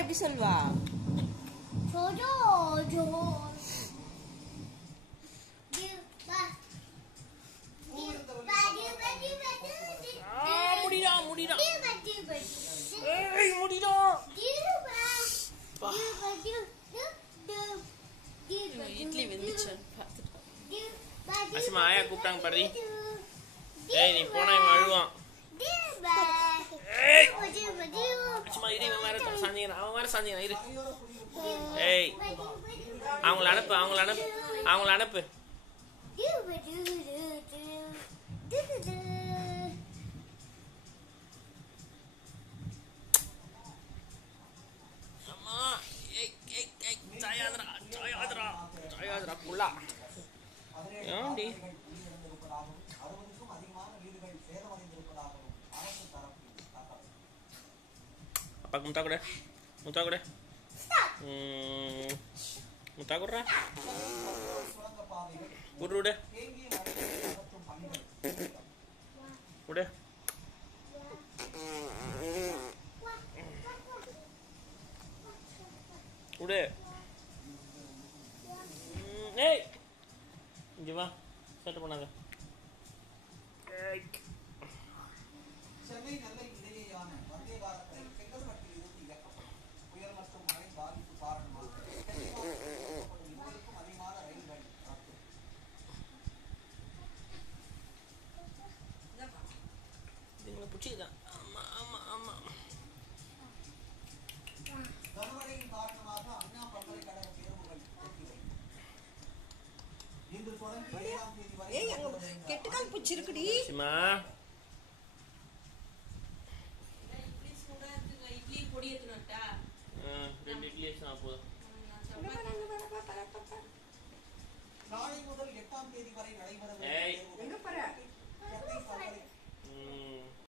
எப்படி சொல்வா? இட்லி வெந்துச்சு. அசிமா ஆயா கூப்பிட்டாங்க பாரு. ஏய் நீ போனா இவன் அழுவான். அசிமா இரு, இவன் வேற சாஞ்சிக்கிறான், அவன் வேற சாஞ்சிக்கிறான் இரு. ஏய் அவங்கள அனுப்பு, அவங்கள அனுப்பு, அவங்கள அனுப்பு. அம்மா ஏய் ஏய் ஏய் சாயாதரா சாயாதரா சாயாதரா புல்லா. ஏன்டி அப்பா முத்தா கூட, முத்தா கூட, முத்தா கொடுறா, விடு விடு விடு. விடு. ஏய் இங்க வா, சட்டை பண்ணாத. சென்னை நெல்லை இடையேயான வந்தே பாரத் ரயில் செங்கல்பட்டில் இருந்து இயக்கப்படும். புயல் மற்றும் மழை பாதிப்பு காரணமாக 20க்கும் அதிகமான ரயில்கள் ரத்து. இதுங்களை பிடிச்சிதான். ஆமா ஆமா ஆமா. கனமழையின் காரணமாக அண்ணா பல்கலைக்கழக தேர்வுகள் ஒத்திவை. இன்று தொடங்கி 7ஆம் தேதி வரை கெட்டுக்கால் பூச்சி இருக்குடி. சிமா ரெண்டு இட்லி வச்சா போதும். நாளை முதல் 8ஆம் தேதி வரை